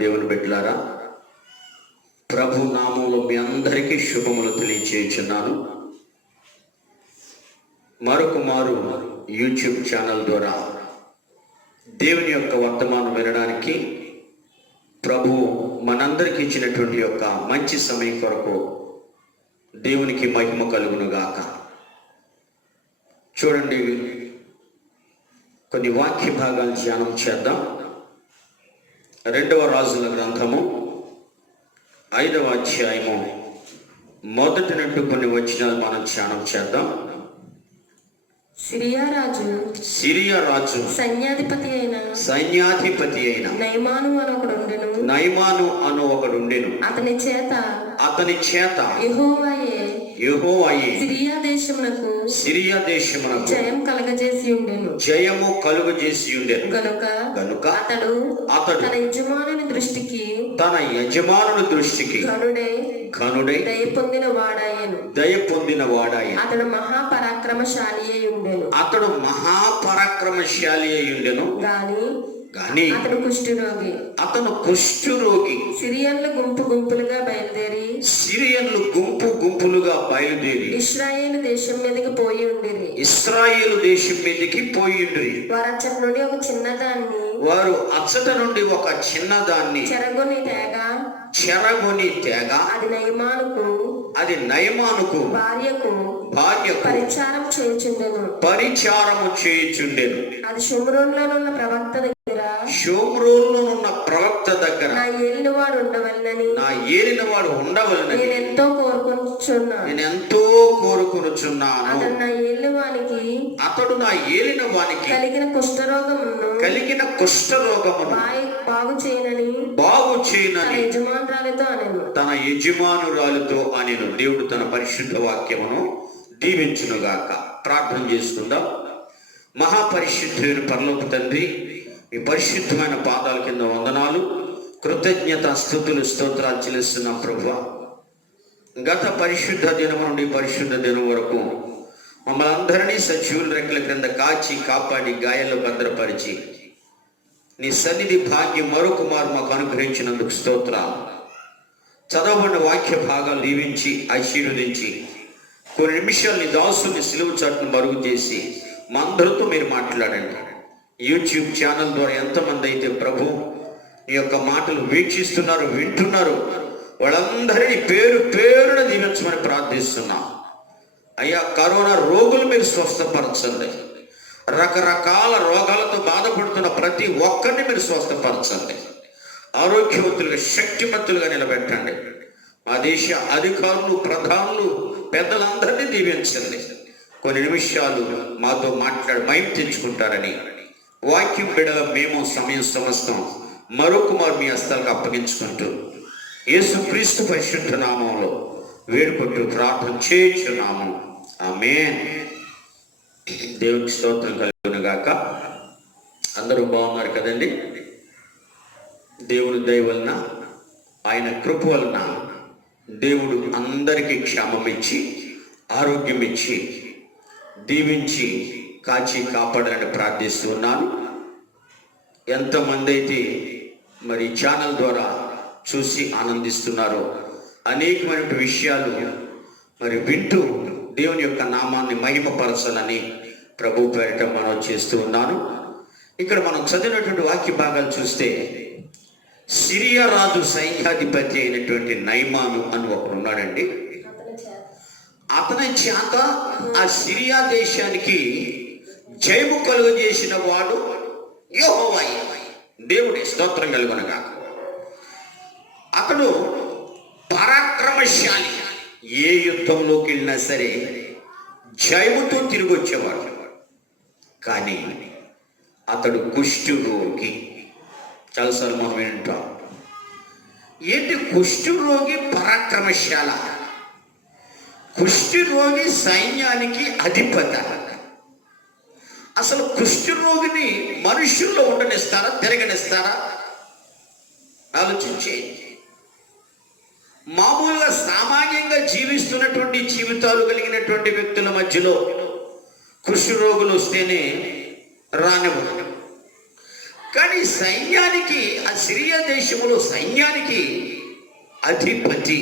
దేవుని బిడ్డలారా, ప్రభు నామంలో మీ అందరికీ శుభములు తెలియచేయుచున్నాను. మరొక మారు యూట్యూబ్ ఛానల్ ద్వారా దేవుని యొక్క వర్తమానం వినడానికి ప్రభు మనందరికి ఇచ్చినటువంటి యొక్క మంచి సమయం కొరకు దేవునికి మహిమ కలుగును గాక. చూడండి, కొన్ని వాక్య భాగాలు ధ్యానం చేద్దాం. 2వ రాజుల గ్రంథము 5వ అధ్యాయము మొదటి నుండి కొన్ని వచనాలు మనం ధ్యానం చేద్దాం. సిరియా రాజు సైన్యాధిపతి అయిన నయమాను అను ఒకడుండెను. అతని చేత యెహోవాయే సిరియా దేశమునకు జయము కలుగజేసి ఉండెను. గనుక అతడు తన యజమానుని దృష్టికి ఘనుడై దయ పొందిన వాడాయెను. అతడు మహాపరాక్రమశాలి అయి ఉండెను. గాని అతను కుష్ఠరోగి. సిరియన్లు గుంపు గుంపులుగా బయలుదేరి ఇశ్రాయేలు దేశం మీదకి పోయి ఉండిరి. వారు అచ్చట నుండి ఒక చిన్నదాన్ని చెరగొని తేగ అది నయమానుకు భార్యకు పరిచారము చేయుచుండెను. అది షోమ్రోన్లో ఉన్న ప్రవక్త దగ్గర నా ఏలినవాడు ఉండవలనని నేను ఎంతో కోరుకొనుచున్నాను. అతడు నా ఏలిన వానికి కలిగిన కుష్ఠరోగమును బాగు చేయనని తన యజమానురాలితో అనెను. దేవుడు తన పరిశుద్ధ వాక్యమును దీవించునుగాక. ప్రార్థన చేసుకుందాం. మహాపరిశుద్ధుని పరలోక తండ్రి, మీ పరిశుద్ధమైన పాదాల కింద వందనాలు, కృతజ్ఞత, స్తుతులు, స్తోత్రాలు చెల్లిస్తున్నాం ప్రభువా. గత పరిశుద్ధ దినం నుండి పరిశుద్ధ దినం వరకు మమ్మల్ని అందరినీ సజీవుల రెక్కల క్రింద కాచి కాపాడి గాయాల్లో భద్రపరిచి నీ సన్నిధి భాగ్యం మరొక మారు మాకు అనుగ్రహించినందుకు స్తోత్రాలు. చదవబడిన వాక్య భాగాలు దీవించి ఆశీర్వదించి కొన్ని నిమిషాలు నీ దాసుని సిలువ చాటును మరుగు చేసి మా అందరితో మీరు మాట్లాడండి. యూట్యూబ్ ఛానల్ ద్వారా ఎంతమంది అయితే ప్రభు ఈ యొక్క మాటలు వీక్షిస్తున్నారు, వింటున్నారు, వాళ్ళందరినీ పేరు పేరున దీవించమని ప్రార్థిస్తున్నాం. అయ్యా, కరోనా రోగులు మీరు స్వస్థపరచండి. రకరకాల రోగాలతో బాధపడుతున్న ప్రతి ఒక్కరిని మీరు స్వస్థపరచండి. ఆరోగ్యవంతులుగా, శక్తిమంతులుగా నిలబెట్టండి. మా దేశ అధికారులు, ప్రధానులు, పెద్దలందరినీ దీవించండి. కొన్ని నిమిషాలు మాతో మాట్లాడి మహిమ తెచ్చుకుంటారని వాక్యం బిడల మేము సమయం సమస్తం మరొక మారు మీ హస్తాలకు అప్పగించుకుంటూ యేసుక్రీస్తు పరిశుద్ధ నామంలో వేడుకుంటూ ప్రార్థన చేయుచున్నాము. ఆమేన్. దేవునికి స్తోత్రం కలుగును గాక. అందరూ బాగున్నారు కదండి? దేవుని దయ వలన, ఆయన కృప వలన దేవుడు అందరికీ క్షేమం ఇచ్చి, ఆరోగ్యం ఇచ్చి, దీవించి, కాచి కాపాడాలని ప్రార్థిస్తూ ఉన్నాను. ఎంతమంది అయితే మరి ఛానల్ ద్వారా చూసి ఆనందిస్తున్నారో, అనేకమైన విషయాలు మరి వింటూ దేవుని యొక్క నామాన్ని మహిమపరచాలని ప్రభు పేరిట మనం చేస్తూ ఉన్నాను. ఇక్కడ మనం చదివినటువంటి వాక్య భాగాలు చూస్తే, సిరియా రాజు సైన్యాధిపతి అయినటువంటి నయమాను అని ఒకడు ఉన్నాడండి. అతని చేత ఆ సిరియా దేశానికి జయము కలుగజేసిన వాడు యెహోవాయే. దేవుడి స్తోత్రం కలుగునగా. అతడు పరాక్రమశాలి. ఏ యుద్ధంలోకి వెళ్ళినా సరే జయముతో తిరిగి వచ్చేవాడు. కానీ అతడు కుష్ఠరోగి. చాలాసార్లు మనం వింటాం, ఏంటి కుష్ఠరోగి పరాక్రమశాల? కుష్ఠరోగి సైన్యానికి అధిపతి. అసలు కుష్ఠరోగిని మనుషుల్లో ఉండనిస్తారా, తిరగనిస్తారా? ఆలోచించేయండి. మామూలుగా సామాన్యంగా జీవిస్తున్నటువంటి జీవితాలు కలిగినటువంటి వ్యక్తుల మధ్యలో కుష్ఠరోగులు వస్తేనే రానివ్వరు. కానీ సైన్యానికి, ఆ సిరియా దేశంలో సైన్యానికి అధిపతి,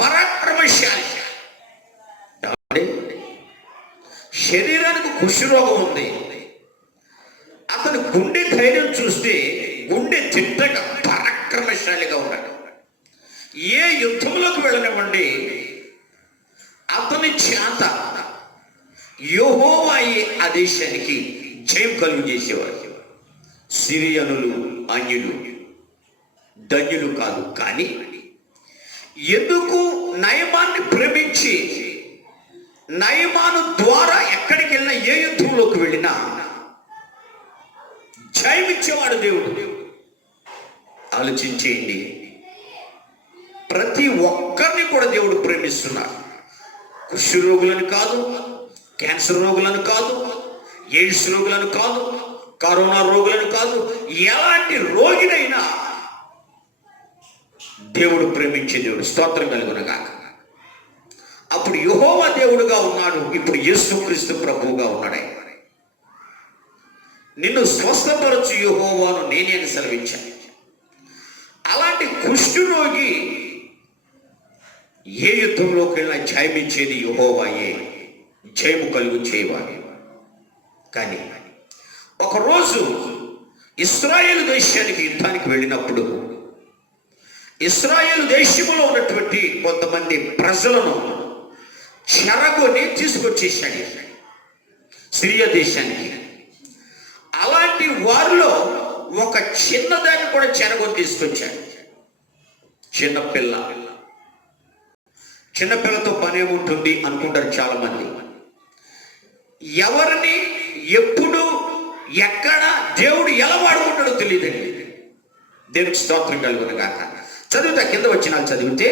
పరాక్రమశాలి. శరీరానికి కుష్ఠరోగం ఉంది. అతను గుండె ధైర్యం చూస్తే గుండె తిట్టగా పరాక్రమశాలిగా ఉన్నాడు. ఏ యుద్ధంలోకి వెళ్ళనివ్వండి, అతని చేత యెహోవాయే ఆ దేశానికి జయం కలుగు చేసేవారు. సిరియనులు అన్యులు ధన్యులు కాదు. కానీ ఎందుకు నయమాన్ని ప్రేమించి నయమాను ద్వారా ఎక్కడికి వెళ్ళినా, ఏ యుద్ధంలోకి వెళ్ళినా జయమిచ్చేవాడు దేవుడు. ఆలోచించేయండి. ప్రతి ఒక్కరిని కూడా దేవుడు ప్రేమిస్తున్నాడు. కుష్ఠ రోగులను కాదు, క్యాన్సర్ రోగులను కాదు, ఎయిడ్స్ రోగులను కాదు, కరోనా రోగులను కాదు, ఎలాంటి రోగినైనా దేవుడు ప్రేమించే దేవుడు. స్తోత్రం కలుగునగాక. అప్పుడు యెహోవా దేవుడుగా ఉన్నాడు, ఇప్పుడు యేసుక్రీస్తు ప్రభువుగా ఉన్నాడు. ఆయన నిన్ను స్వస్థపరచు యెహోవాను నేనే అని సెలవించాను. అలాంటి కుష్ఠరోగి ఏ యుద్ధంలోకి వెళ్ళినా జయమిచ్చేది యెహోవాయే, జయము కలుగు చేయవాలి. కానీ ఒకరోజు ఇశ్రాయేలు దేశానికి యుద్ధానికి వెళ్ళినప్పుడు ఇశ్రాయేలు దేశంలో ఉన్నటువంటి కొంతమంది ప్రజలను చెరగొని తీసుకొచ్చేసాడు సిరియా దేశానికి. అలాంటి వారిలో ఒక చిన్నదాన్ని కూడా చెరగొని తీసుకొచ్చాడు. చిన్నపిల్లతో పనేముంటుంది అనుకుంటారు చాలా మంది. ఎవరిని ఎప్పుడు ఎక్కడ దేవుడు ఎలా వాడుకుంటాడో తెలియదండి. దేవునికి స్తోత్రం కలుగునగాక. చదివితే కింద వచ్చినాలు చదివితే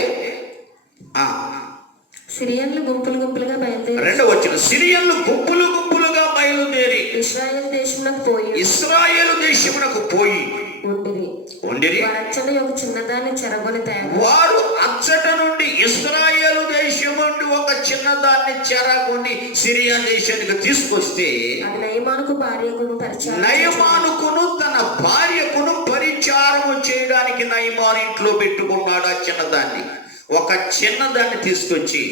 సిరియన్లు గుంపులు గుంపులుగా బయలుదేరి, రెండవ వచ్చిన సిరియన్లు గుంపులు గుంపులుగా బయలుదేరి ఇశ్రాయేలు దేశమునకు పోయి ఉండిరి. వారు అచ్చట నుండి ఇశ్రాయేలు దేశం నుండి ఒక చిన్నదాన్ని చెరగొని సిరియా దేశానికి తీసుకొస్తే నయమానుకును తన భార్యకును పరిచారము చేయడానికి నయమాను ఇంట్లో పెట్టుకున్నాడు. ఆ చిన్నదాన్ని, ఒక చిన్నదాన్ని తీసుకొచ్చి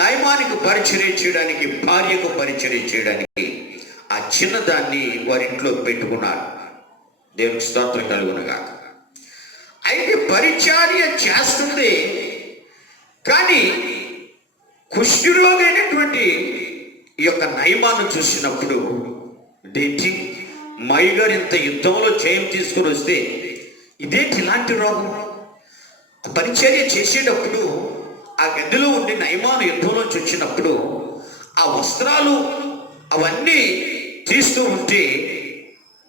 నయమానికి పరిచర్య చేయడానికి, భార్యకు పరిచర్య చేయడానికి ఆ చిన్నదాన్ని వారింట్లో పెట్టుకున్నాడు. దేవునికి స్తోత్రం కలుగునగాక. అయితే పరిచర్య చేస్తుంది. కానీ కుష్ఠరోగి అయినటువంటి ఈ యొక్క నయమాను చూసినప్పుడు ఇదేంటి, మైగారు ఇంత యుద్ధంలో జయం తీసుకుని వస్తే ఇదేంటి ఇలాంటి రోగం? పరిచర్య చేసేటప్పుడు ఆ గదిలో ఉండి నయమాను యుద్ధంలోంచి వచ్చినప్పుడు ఆ వస్త్రాలు అవన్నీ తీస్తూ ఉంటే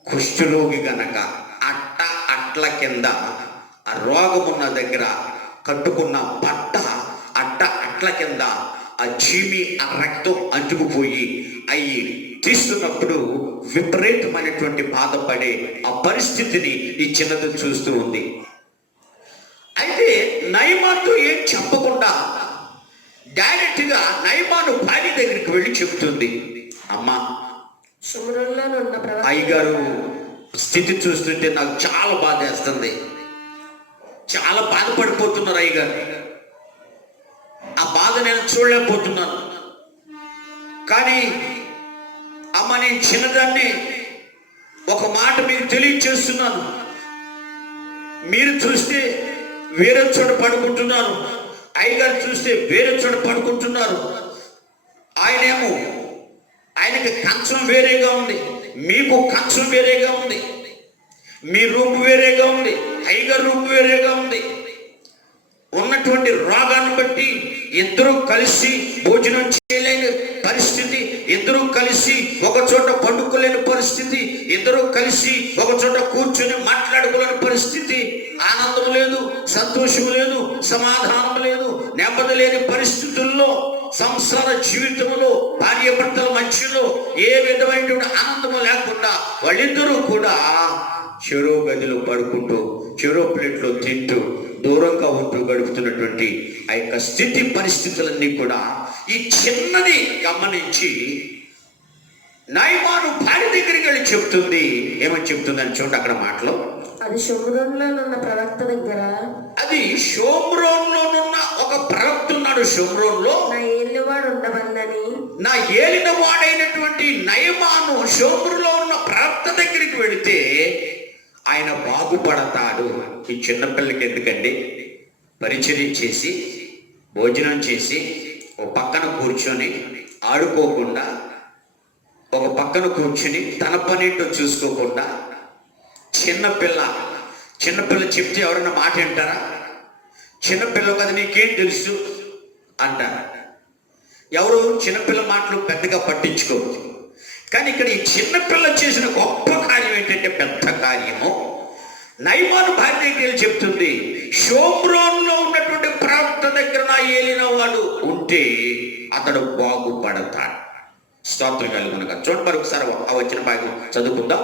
కుష్ఠరోగి గనక అట్ల కింద ఆ రోగమున్న దగ్గర కట్టుకున్న బట్ట అట్ల కింద ఆ చీమి, ఆ రక్తం అంటుకుపోయి అవి తీస్తున్నప్పుడు విపరీతమైనటువంటి బాధపడే ఆ పరిస్థితిని ఈ చిన్నది చూస్తూ ఉంది. అయితే నయమాన్తో ఏం చెప్పకుండా డైరెక్ట్గా నయమాను భార్య దగ్గరికి వెళ్ళి చెబుతుంది, అమ్మా అయ్యగారు స్థితి చూస్తుంటే నాకు చాలా బాధ వేస్తుంది, చాలా బాధపడిపోతున్నారు అయ్యగారు. ఆ బాధ నేను చూడలేకపోతున్నాను. కానీ అమ్మ, నేను చిన్నదాన్ని ఒక మాట మీకు తెలియచేస్తున్నాను. మీరు చూస్తే వేరే చోట పడుకుంటున్నారు, అయ్యగారు చూస్తే వేరే చోట పడుకుంటున్నారు. ఆయనకి కంచం వేరేగా ఉంది, మీకు కంచం వేరేగా ఉంది, మీ రూమ్ వేరేగా ఉంది, అయ్యగారు రూమ్ వేరేగా ఉంది. ఉన్నటువంటి రోగాన్ని బట్టి ఇద్దరు కలిసి భోజనం చేయలేని పరిస్థితి, ఇద్దరు కలిసి ఒక చోట పండుకోలేని పరిస్థితి, ఇద్దరు కలిసి ఒక చోట కూర్చొని మాట్లాడుకోలేని పరిస్థితి, ఆనందం లేదు, సంతోషం లేదు, సమాధానం లేదు, నెమ్మది లేని పరిస్థితుల్లో సంసార జీవితంలో భార్య భర్తల మధ్యలో ఏ విధమైన ఆనందము లేకుండా వాళ్ళిద్దరూ కూడా చెరో గదిలో పడుకుంటూ చెరో ప్లేట్లో తింటూ దూరంగా ఉంటూ గడుపుతున్నటువంటి ఆ యొక్క స్థితి పరిస్థితులన్నీ కూడా ఈ చిన్నది గమనించి నయమాను భార్య దగ్గరికి వెళ్ళి చెప్తుంది. ఏమని చెప్తుందని చూడండి అక్కడ మాటలో. అది షోమ్రోన్లో ఉన్న ప్రవక్త దగ్గర అది షోమ్రోన్లోనున్న ఒక ప్రవక్త ఉన్నాడు. షోమ్రోన్లో నా ఏళ్ళువాడు ఉండవల్లని నా ఏలిన వాడైనటువంటి నయమాను షోమ్రులో ఉన్న ప్రవక్త దగ్గరికి వెళితే ఆయన బాగుపడతాడు. ఈ చిన్నపిల్లకి ఎందుకండి, పరిచర్య చేసి భోజనం చేసి ఒక పక్కన కూర్చొని ఆడుకోకుండా, ఒక పక్కన కూర్చుని తన పనేంటో చూసుకోకుండా, చిన్నపిల్ల చెప్తే ఎవరైనా మాట వింటారా? చిన్నపిల్ల కదా నీకేం తెలుసు అంటారా? ఎవరు చిన్నపిల్ల మాటలు పెద్దగా పట్టించుకోవచ్చు. కానీ ఇక్కడ ఈ చిన్నపిల్ల చేసిన గొప్ప కార్యం ఏంటంటే, పెద్ద కార్యము. నయమాను భార్య దగ్గర చెప్తుంది, షోమ్రోన్లో ఉన్నటువంటి ప్రవక్త దగ్గర నా ఏలిన వాడు ఉంటే అతడు బాగుపడతాడు. స్తోత్రం కలుగునుగా. చూడండి మరి ఒకసారి ఆ వచ్చిన భాగం చదువుకుందాం.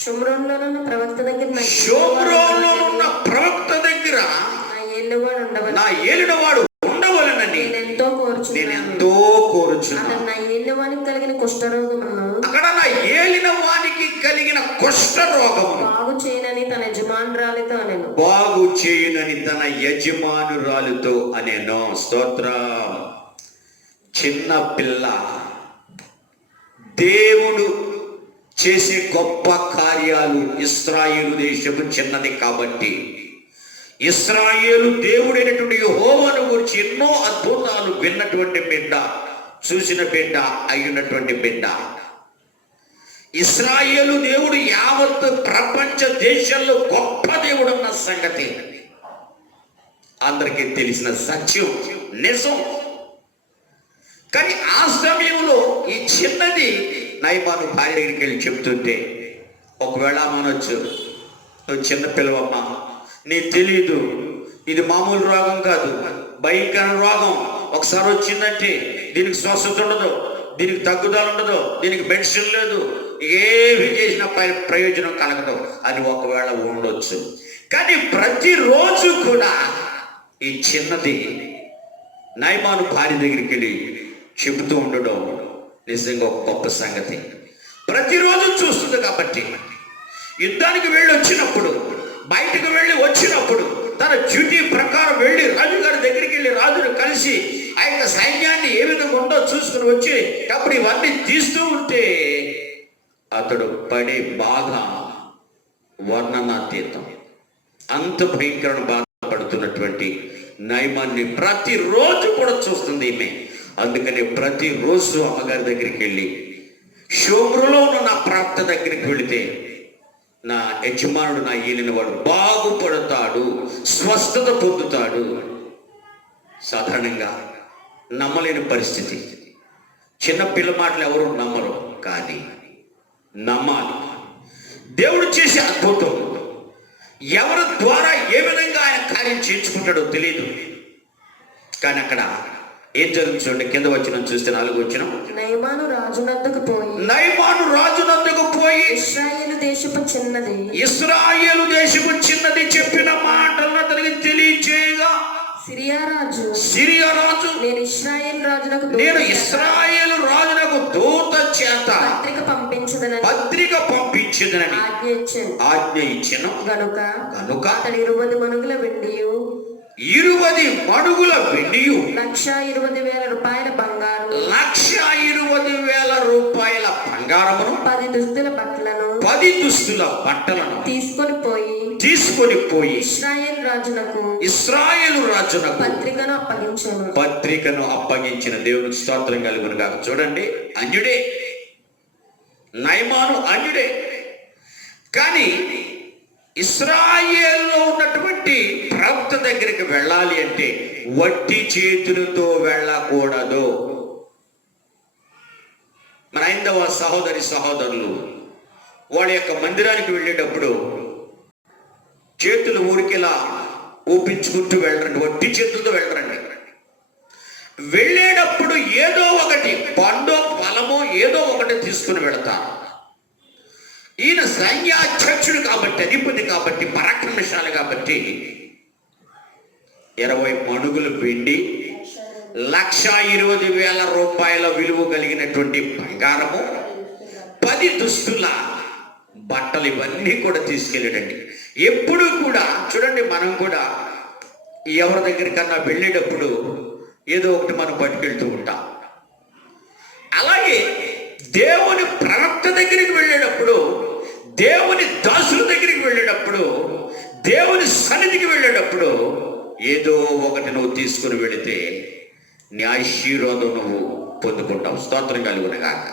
షోమ్రోన్లో ఉన్న ప్రవక్త దగ్గర షోమ్రోన్లో ఉన్న ప్రవక్త దగ్గర నా ఏళ్ళువాడు ఉండవలని నా ఏలినవాడు ఉండవలనని నేనెంతో కోరుచున్నాను. అతడు నా ఏళ్ళువానికి కలిగిన కుష్ఠరోగమును అక్కడ నా ఏలిన వానికి కలిగిన కుష్ఠరోగమును బాగు చేయనని తన యజమానురాలితో అనెను. బాగు చేయునని తన యజమానురాలుతో అనేను. స్తోత్రం. చిన్న పిల్ల దేవుడు చేసే గొప్ప కార్యాలు ఇశ్రాయేలు దేశము చిన్నది కాబట్టి, ఇశ్రాయేలు దేవుడైనటువంటి యెహోవాను గురించి ఎన్నో అద్భుతాలు విన్నటువంటి బిడ్డ, చూసిన బిడ్డ, అయినటువంటి బిడ్డ. ఇశ్రాయేలు దేవుడు యావత్ ప్రపంచ దేశాల్లో గొప్ప దేవుడు అన్న సంగతి అందరికీ తెలిసిన సత్యం, నిజం. కానీ ఆ సమయంలో ఈ చిన్నది నయమాను భార్య దగ్గరికి వెళ్ళి చెప్తుంటే, ఒకవేళ మనొచ్చు, నువ్వు చిన్న పిల్లవమ్మా, నీ తెలీదు, ఇది మామూలు రోగం కాదు, భయంకర రోగం. ఒకసారి వచ్చిందంటే దీనికి స్వస్థత ఉండదు, దీనికి తగ్గుదల ఉండదు, దీనికి మెడిసిన్ లేదు, ఏమి చేసిన ప్రయోజనం కలగదు అని ఒకవేళ ఉండొచ్చు. కానీ ప్రతిరోజు కూడా ఈ చిన్నది నయమాను భార్య దగ్గరికి వెళ్ళి చెబుతూ ఉండడం నిజంగా ఒక గొప్ప సంగతి. ప్రతిరోజు చూస్తుంది కాబట్టి యుద్ధానికి వెళ్ళి వచ్చినప్పుడు, బయటకు వెళ్ళి వచ్చినప్పుడు తన డ్యూటీ ప్రకారం వెళ్ళి రాజుగారి దగ్గరికి వెళ్ళి రాజును కలిసి ఆ యొక్క సైన్యాన్ని ఏ విధంగా ఉందో చూసుకుని వచ్చి అప్పుడు ఇవన్నీ తీస్తూ ఉంటే అతడు పడే బాధ వర్ణనాతీతం. అంత భయంకరమైన బాధపడుతున్నటువంటి నయమాన్ని ప్రతిరోజు కూడా చూస్తుంది ఈమె. అందుకని ప్రతిరోజు అమ్మగారి దగ్గరికి వెళ్ళి, షోమ్రులో ఉన్న నా ప్రాప్త దగ్గరికి వెళితే నా యజమానుడు నా ఏలిన వాడు బాగుపడతాడు, స్వస్థత పొందుతాడు. సాధారణంగా నమ్మలేని పరిస్థితి. చిన్న పిల్ల మాటలు ఎవరు నమ్మరు, కానీ నమ్మాలి. దేవుడు చేసే అద్భుతం ఎవరి ద్వారా ఏ విధంగా ఆయన కార్యం చేయించుకుంటాడో తెలియదు. కానీ అక్కడ ఏం జరుగుతుంది చూడండి. కింద వచ్చిన చూస్తే 4వ వచనం. నయమాను రాజునద్దకు పోయి ఇశ్రాయేలు దేశపు చిన్నది చెప్పిన మాటలను అతనికి తెలియచేయగా, సిరియా రాజు నేను ఇశ్రాయేలు రాజునకు దూత చేత పత్రిక పంపించదనని ఆజ్ఞ ఇచ్చెను. గనుక అతడు 20 మణుగుల వెండియు 20 మణుగుల వెండియు 1,20,000 రూపాయల బంగారు 1,20,000 రూపాయల బంగారమును 10 దుస్తుల బట్టలను తీసుకొని పోయి ఇశ్రాయేలు రాజునకు పత్రికను అప్పగించిన దేవునికి స్తోత్రం కలుగునుగా. చూడండి, అన్యుడే, నయమాను అన్యుడే. కానీ ఇశ్రాయేల్లో ఉన్నటువంటి ప్రవక్త దగ్గరికి వెళ్ళాలి అంటే వట్టి చేతులతో వెళ్ళకూడదు. మన హైందవ సహోదరులు వాళ్ళ యొక్క మందిరానికి వెళ్ళేటప్పుడు చేతులు ఊరికిలా ఊపించుకుంటూ వెళ్ళరండి, వట్టి చేతులతో వెళ్ళరండి. వెళ్ళేటప్పుడు ఏదో ఒకటి పండో ఫలమో ఏదో ఒకటి తీసుకుని వెళతారు. ఈయన సైన్యాధ్యక్షుడు కాబట్టి, అధిపతి కాబట్టి, పరాక్రమశాలి కాబట్టి 20 మణుగులు వెండి 1,20,000 రూపాయల విలువ కలిగినటువంటి బంగారము 10 దుస్తుల బట్టలు ఇవన్నీ కూడా తీసుకెళ్ళాడండి. ఎప్పుడు కూడా చూడండి, మనం కూడా ఎవరి దగ్గరికన్నా వెళ్ళేటప్పుడు ఏదో ఒకటి మనం పట్టుకెళ్తూ ఉంటాం. అలాగే దేవుని ప్రవక్త దగ్గరికి వెళ్ళేటప్పుడు, దేవుని దాసుల దగ్గరికి వెళ్ళేటప్పుడు, దేవుని సన్నిధికి వెళ్ళేటప్పుడు ఏదో ఒకటి నువ్వు తీసుకుని వెళితే నీ ఆశీర్వాదం నువ్వు పొందుకుంటావు. స్తోత్రం కలుగునగాక.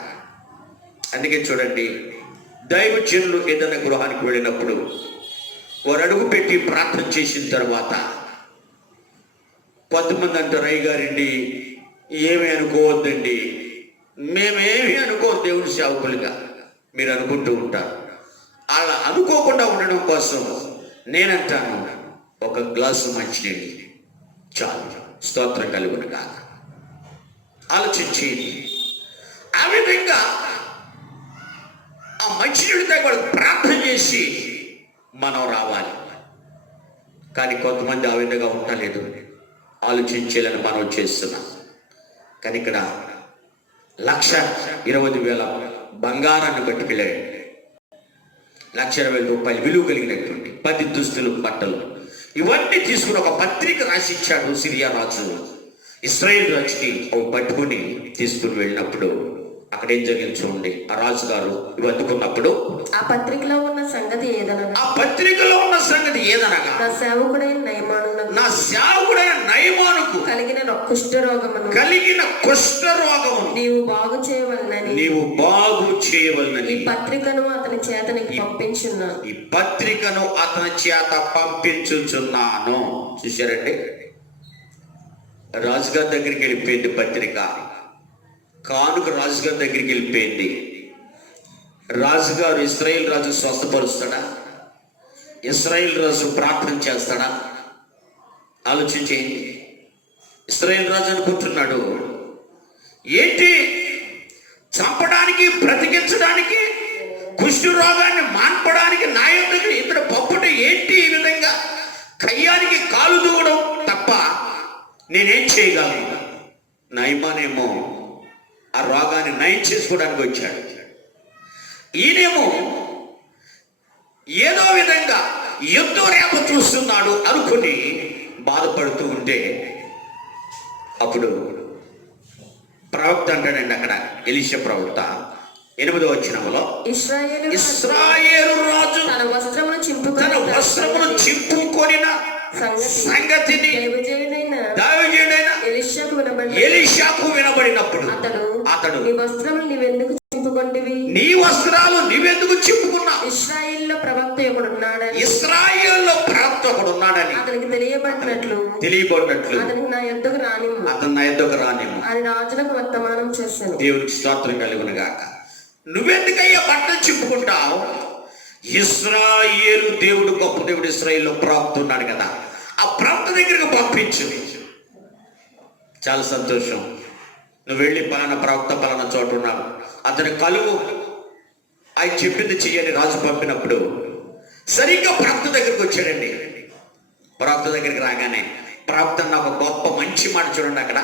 అందుకే చూడండి, దైవజనులు ఏదైనా గృహానికి వెళ్ళినప్పుడు వారు అడుగు పెట్టి ప్రార్థన చేసిన తర్వాత కొంతమంది అంటారు, అయ్య గారండి ఏమీ అనుకోవద్దండి, మేమేమీ అనుకోవద్దు దేవుని సేవకులుగా మీరు అనుకుంటూ ఉంటారు. అలా అనుకోకుండా ఉండడం కోసం నేనంటాను, ఒక గ్లాసు మంచినీళ్ళు చాలు. స్తోత్రం కలుగునగాక. ఆలోచించేది ఆ విధంగా ఆ మంచినీళ్ళు తాగి ప్రార్థన చేసి మనం రావాలి. కానీ కొంతమంది ఆ విధంగా ఉండలేదు, ఆలోచించాలని మనం చేస్తున్నాం. కానీ ఇక్కడ 1,20,000 బంగారాన్ని పట్టుకెళ్ళాడు. 1,20,000 రూపాయలు విలువ కలిగినటువంటి 10 దుస్తులు, బట్టలు ఇవన్నీ తీసుకుని ఒక పత్రిక రాసిచ్చాడు సిరియా రాజు. ఇశ్రాయేల్ రాజుకి అవి పట్టుకుని తీసుకుని వెళ్ళినప్పుడు అక్కడ ఏం జరిగింది చూడండి. ఆ రాజు గారు ఇవి అందుకున్నప్పుడు ఆ పత్రికలో ఉన్న సంగతి ఏదనగా, ఆ పత్రికలో ఉన్న సంగతి ఏదనగా, నా సేవకుడైన నయమానుకు కలిగిన కుష్ఠరోగమును నీవు బాగు చేయవలనని ఈ పత్రికను అతని చేత నీకు పంపించున్నాను. ఈ పత్రికను అతని చేత పంపించుచున్నాను. చూశారండి, రాజుగారి దగ్గరికి వెళ్ళిపోయింది పత్రిక. కానుక రాజుగారి దగ్గరికి వెళ్ళిపోయింది. రాజుగారు ఇశ్రాయేల్ రాజు స్వస్థపరుస్తాడా? ఇశ్రాయేల్ రాజు ప్రార్థన చేస్తాడా? ఆలోచించేయండి. ఇశ్రాయేల్ రాజు అనుకుంటున్నాడు, ఏంటి చంపడానికి, బ్రతికించడానికి, కుష్ఠు రోగాన్ని మాన్పడానికి నా యొద్దకు ఇతడు పప్పుట ఏంటి? ఈ విధంగా కయ్యానికి కాలు దూవడం తప్ప నేనేం చేయగలను? నయమానేమో ఆ రోగాన్ని నయం చేసుకోవడానికి వచ్చాడు. ఈయనేమో ఏదో విధంగా యుద్ధం రేప చూస్తున్నాడు అనుకుని బాధపడుతూ ఉంటే అప్పుడు ప్రవక్త అంటాడండి, అక్కడ ఎలీషా ప్రవక్త 8వ వచనంలో, ఇశ్రాయేలు రాజు తన వస్త్రమును చింపుకొనిన సంగతిని దావీదుడైన ఎలీషాకు వినబడినప్పుడు అతడు నీ వస్త్రములు నీవెందుకు చింపుకున్నావు? ఇశ్రాయేల్లో ప్రవక్త ఒకడున్నాడని అతనికి తెలియబడినట్లు అతనికి నా యొద్దకు రానిమ్ము అని రాజులకు వర్తమానం చేశాను. దేవునికి స్తోత్రం కలుగునుగాక. నువ్వెందుకయ్యా బట్టలు చింపుకుంటావు? ఇశ్రాయేలు దేవుడు గొప్ప దేవుడు. ఇశ్రాయేల్లో ప్రవక్త ఉన్నాడు కదా, ఆ ప్రవక్త దగ్గరకు పంపించు. చాలా సంతోషం. నువ్వు వెళ్ళి పలానా ప్రవక్త పలానా చోట ఉన్నావు, అతని కలువు, ఆయన చెప్పింది చెయ్యని రాజు పంపినప్పుడు సరిగ్గా ప్రవక్త దగ్గరికి వచ్చాడండి. ప్రవక్త దగ్గరికి రాగానే ప్రవక్త అన్న ఒక గొప్ప మంచి మాట చూడండి. అక్కడ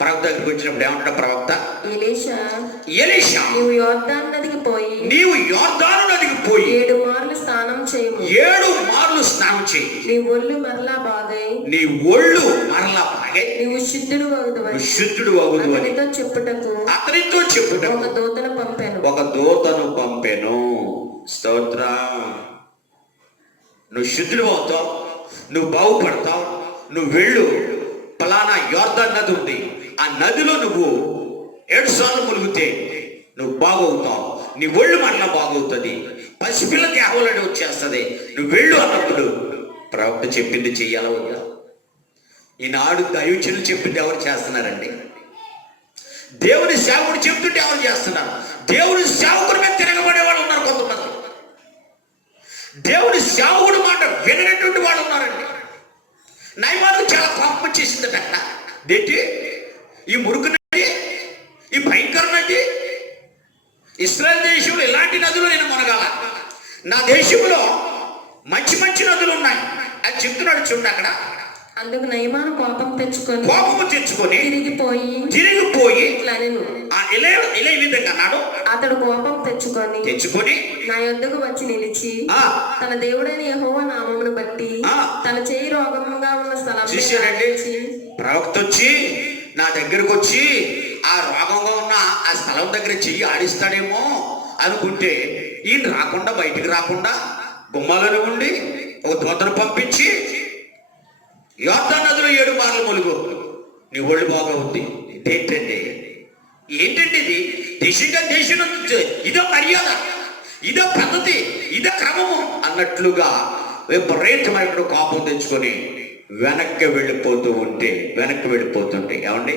ప్రవక్త దగ్గరికి వచ్చినప్పుడు ఏమంటాడు ప్రవక్త? ఎలీషా, నీవు యోర్దాను నదికి పోయి 7 మార్లు స్నానం చేయము. 7 మార్లు స్నానం చేయి. నీ ఒళ్ళు మరలా బాగై నీవు శుద్ధుడు వగుదు అని అతనితో చెప్పుటకు ఒక దూతను పంపెను. స్తోత్రం. నువ్వు శుద్ధుడు అవుతావు, నువ్వు బాగుపడతావు, నువ్వు వెళ్ళు, పలానా యోర్దాను నది ఉంది, ఆ నదిలో నువ్వు 7 సార్లు మునిగితే నువ్వు బాగవుతావు, నీ ఒళ్ళు మరలా బాగవుతుంది, పసిపిల్లకి ఆవలడి వచ్చేస్తుంది, నువ్వు వెళ్ళు అన్నప్పుడు ప్రవక్త చెప్పింది చెయ్యాలా వద్దా? ఈనాడు దైవజనులు చెప్పింది ఎవరు చేస్తున్నారండి? దేవుని సేవకుడు చెప్తుంటే ఎవరు చేస్తున్నారు? దేవుని సేవకుడి మీద తిరగబడే వాళ్ళు ఉన్నారు కొంతమంది. దేవుని సేవకుడు మాట వినటువంటి వాళ్ళు ఉన్నారండి. నయమాను చాలా కోపం వచ్చేసిందట. దేంటి ఈ మురుకు నది, ఈ భయంకర నది, ఇశ్రాయేల్ దేశంలో ఇలాంటి నదులు నేను మునగాల, నా దేశంలో మంచి మంచి నదులు ఉన్నాయి అని చెప్తున్నాడు. చూడండి, అక్కడ అందుకు నయమాను కోపము తెచ్చుకొని తిరిగిపోయి ఇట్లా నేను ఇలా ఈ విధంగా అన్నాడు. అతడు కోపం తెచ్చుకొని నా యొద్దకు వచ్చి నిలిచి తన దేవుడైన యెహోవా నామమును బట్టి తన చేయి రోగముగా ఉన్న స్థలం చూశారండి, ప్రవక్త వచ్చి నా దగ్గరకు వచ్చి ఆ రోగంగా ఉన్న ఆ స్థలం దగ్గర చెయ్యి ఆడిస్తాడేమో అనుకుంటే ఈయన రాకుండా, బయటికి రాకుండా గుమ్మాలను ఉండి ఒక దూతను పంపించి యోర్దాను నదిలో 7 మార్లు ములుగు, నీ ఒళ్ళు బాగా ఉంది. ఏంటండి ఇది? దేశం ఇదో మర్యాద, ఇదో పద్ధతి, ఇదో క్రమము అన్నట్లుగా విపరీతమైన కోపం తెచ్చుకొని వెనక్కి వెళ్ళిపోతుంటే ఏమండి,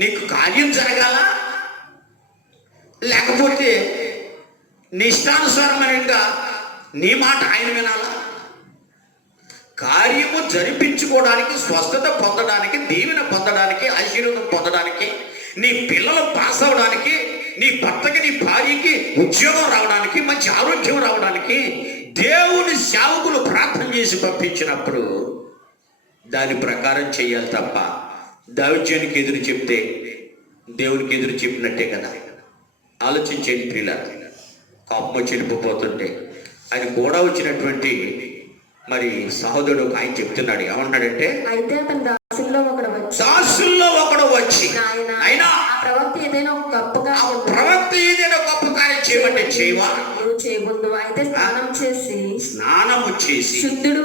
నీకు కార్యం జరగాల, లేకపోతే నీ ఇష్టానుసారమైనగా నీ మాట ఆయన వినాలా? కార్యము జరిపించుకోవడానికి, స్వస్థత పొందడానికి, దీవెన పొందడానికి, ఆశీర్వాదం పొందడానికి, నీ పిల్లలు పాస్ అవడానికి, నీ భర్తకి, నీ భార్యకి ఉద్యోగం రావడానికి, మంచి ఆరోగ్యం రావడానికి దేవుని సేవకులు ప్రార్థన చేసి పంపించినప్పుడు దాని ప్రకారం చేయాలి తప్ప దైవజనునికి ఎదురు చెప్తే దేవునికి ఎదురు చెప్పినట్టే కదా. ఆలోచించేది ప్రియులారా, కోపం చెడిపోతుంటే ఆయన కూడా వచ్చినటువంటి మరి సహోదరుడు ఆయన చెప్తున్నాడు, ఏమన్నాడంటే, అయితే అతని దాసుల్లో ఒకడు వచ్చి అయినా ప్రవక్త ఏదైనా ఒక గొప్ప కార్యం చేయమంటే చేయవా? అయితే స్నానము చేసి శుద్ధుడు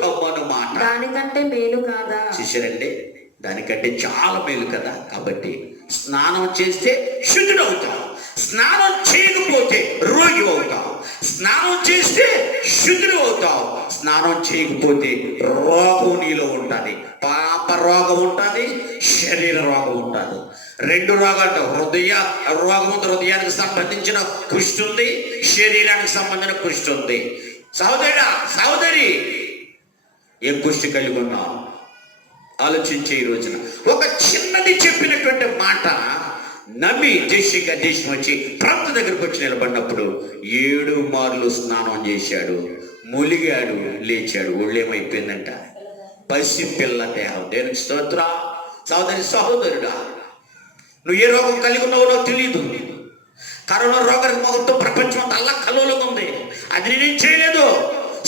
కమ్మను మాట దానికంటే మేలు కాదా? చూసారండి, దానికంటే చాలా మేలు కదా. కాబట్టి స్నానం చేస్తే శుద్ధుడు అవుతావు, స్నానం చేయకపోతే రోగి అవుతావు. స్నానం చేస్తే శుద్ధుడు అవుతావు, స్నానం చేయకపోతే రోగం నీలో ఉంటుంది. పాప రోగం ఉంటుంది, శరీర రోగం ఉంటుంది. 2 రోగాలు, హృదయానికి సంబంధించిన కుష్టి ఉంది, శరీరానికి సంబంధించిన కుష్టి ఉంది. సహోదరి ఏ కుష్టి కలిగి ఉన్నావు? ఆలోచించే ఈ రోజున ఒక చిన్నది చెప్పినటువంటి మాట నమ్మి దేశం వచ్చి ప్రవక్త దగ్గరకు వచ్చి నిలబడినప్పుడు 7 మార్లు స్నానం చేశాడు, ములిగాడు, లేచాడు. ఒళ్ళేమైపోయిందంట, పసి పిల్ల దేహం. దేనికి స్తోత్ర. సహోదరుడా, నువ్వు ఏ రోగం కలిగి ఉన్నావో నాకు తెలియదు. కరోనా రోగానికి మొత్తం ప్రపంచం అంతా అల్లకల్లోలంగా ఉంది. అది నేనేం చేయలేదు.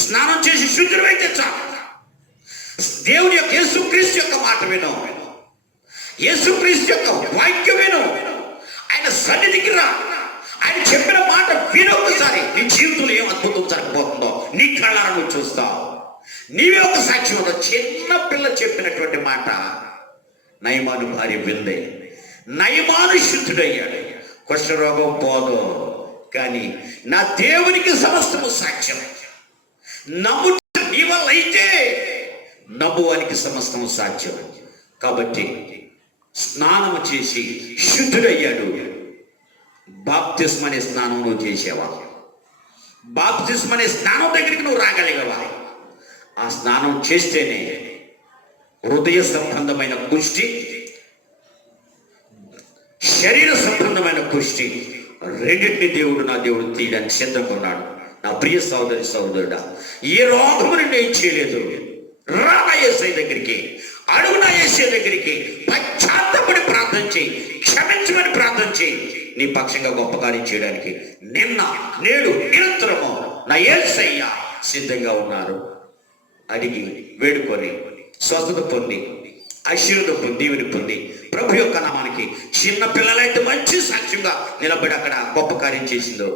స్నానం చేసి శుద్ధుడైతే చాలు. దేవుని యొక్క యేసుక్రీస్తు యొక్క మాట విను, యేసుక్రీస్తు యొక్క వాక్యం విను, ఆయన సన్నిధికి రా, ఆయన చెప్పిన మాట విను. ఒకసారి నీ జీవితంలో ఏం అద్భుతం జరగబోతుందో నీ కళ్ళారా నువ్వు చూస్తావు. నీవే ఒక సాక్ష్యం. చిన్న పిల్ల చెప్పినటువంటి మాట నయమాను భార్య విందే. నయమాను శుద్ధుడయ్యాడు, కుష్ఠరోగం పోదు. కానీ నా దేవునికి సమస్తము సాక్ష్యం. నమ్ముట నీ వల్ల అయితే నమ్మువానికి సమస్తము సాధ్యం. కాబట్టి స్నానము చేసి శుద్ధుడయ్యాడు. బాప్తిస్మ అనే స్నానం నువ్వు చేసావా? బాప్తిస్మ అనే స్నానం దగ్గరికి నువ్వు రాగలిగావా? ఆ స్నానం చేస్తేనే హృదయ సంబంధమైన కుష్టి, శరీర సంబంధమైన కుష్టి రెండింటిని నా దేవుడు తీయడానికి సిద్ధంగా ఉన్నాడు. నా ప్రియ సహోదరుడా, ఏ రోగము నుండి ఏం చేయలేదు. రా యేసయ్య దగ్గరికి, అడుగు నా యేసయ్య దగ్గరికి, పశ్చాత్తపడి ప్రార్థన చేయి, క్షమించమని ప్రార్థన చేయి. నీ పక్షంగా గొప్ప కార్యం చేయడానికి నిన్న నేడు నిరంతరము నా యేసయ్య సిద్ధంగా ఉన్నారు. అడిగి వేడుకొని స్వస్థత పొంది, ఆశీర్వాదం పొంది, దీవెని పొంది, ప్రభు యొక్క నామానికి చిన్న పిల్లలైతే మంచి సాక్ష్యంగా నిలబడి అక్కడ గొప్ప కార్యం చేసిందో,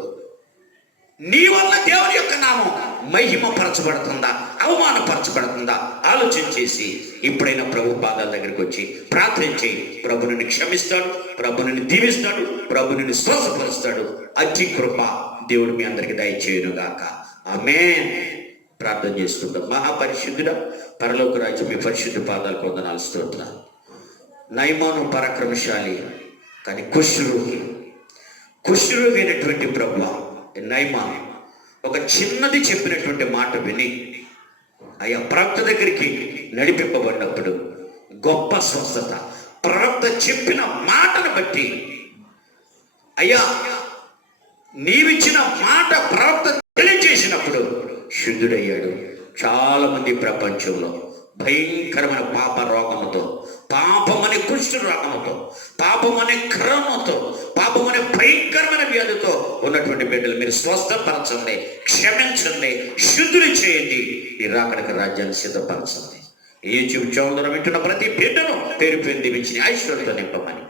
నీ వల్ల దేవుని యొక్క నామం మహిమపరచబడుతుందా, అవమానపరచబడుతుందా ఆలోచన చేసి ఇప్పుడైనా ప్రభు పాదాల దగ్గరికి వచ్చి ప్రార్థించి ప్రభుని క్షమిస్తాడు, ప్రభుని దీవిస్తాడు, ప్రభుని శ్వాసపరుస్తాడు. అతి కృప దేవుడు మీ అందరికి దయచేయును గాక. ఆమేన్. ప్రార్థన చేసుకుంటాం. మహాపరిశుద్ధుడా, పరలోక రాజ్యం మీ పరిశుద్ధ పాదాలకు వందనాలు, స్తోత్రాలు. నయమాను పరాక్రమశాలి, కానీ కుష్ఠరోగి అయినటువంటి ప్రభువా, నయమాను ఒక చిన్నది చెప్పినటువంటి మాట విని అయ్యా ప్రవక్త దగ్గరికి నడిపింపబడినప్పుడు గొప్ప స్వస్థత. ప్రవక్త చెప్పిన మాటను బట్టి అయ్యా నీవిచ్చిన మాట ప్రవక్త తెలియజేసినప్పుడు శుద్ధుడయ్యాడు, చాలా మంది ప్రపంచంలో భయంకరమైన పాప రోగముతో, పాపమనే కుష్ఠ రోగముతో, పాపమనే క్రమతో, పాపమనే భయంకరమైన వ్యాధితో ఉన్నటువంటి బిడ్డలు మీరు స్వస్థపరచండి, క్షమించండి, శుద్ధులు చేయండి. ఈ రాకడక రాజ్యాన్ని సిద్ధపరచండి. ఈ యూట్యూబ్ వింటున్న ప్రతి బిడ్డను పేరు పేరు దీవించి ఐశ్వర్యంతో నింపమని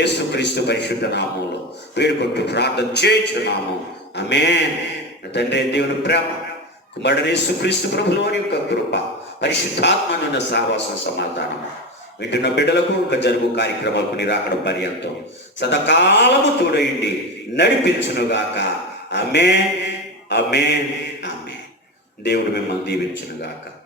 యేసుక్రీస్తు పరిశుద్ధ నామంలో వేడుకుంటూ ప్రార్థన చేయించున్నాము. ఆమేన్. తండ్రి దేవుని ప్రేమ, కుమారుడు యేసుక్రీస్తు ప్రభువుని యొక్క కృప, పరిశుద్ధాత్మనున్న సహవాసం, సమాధానం వింటున్న బిడ్డలకు ఇంకా జరుగు కార్యక్రమాలకు నిరాకడ పర్యంతం సదాకాలము తోడయండి, నడిపించునుగాక. ఆమేన్, ఆమేన్, ఆమేన్. దేవుడు మిమ్మల్ని దీవించునుగాక.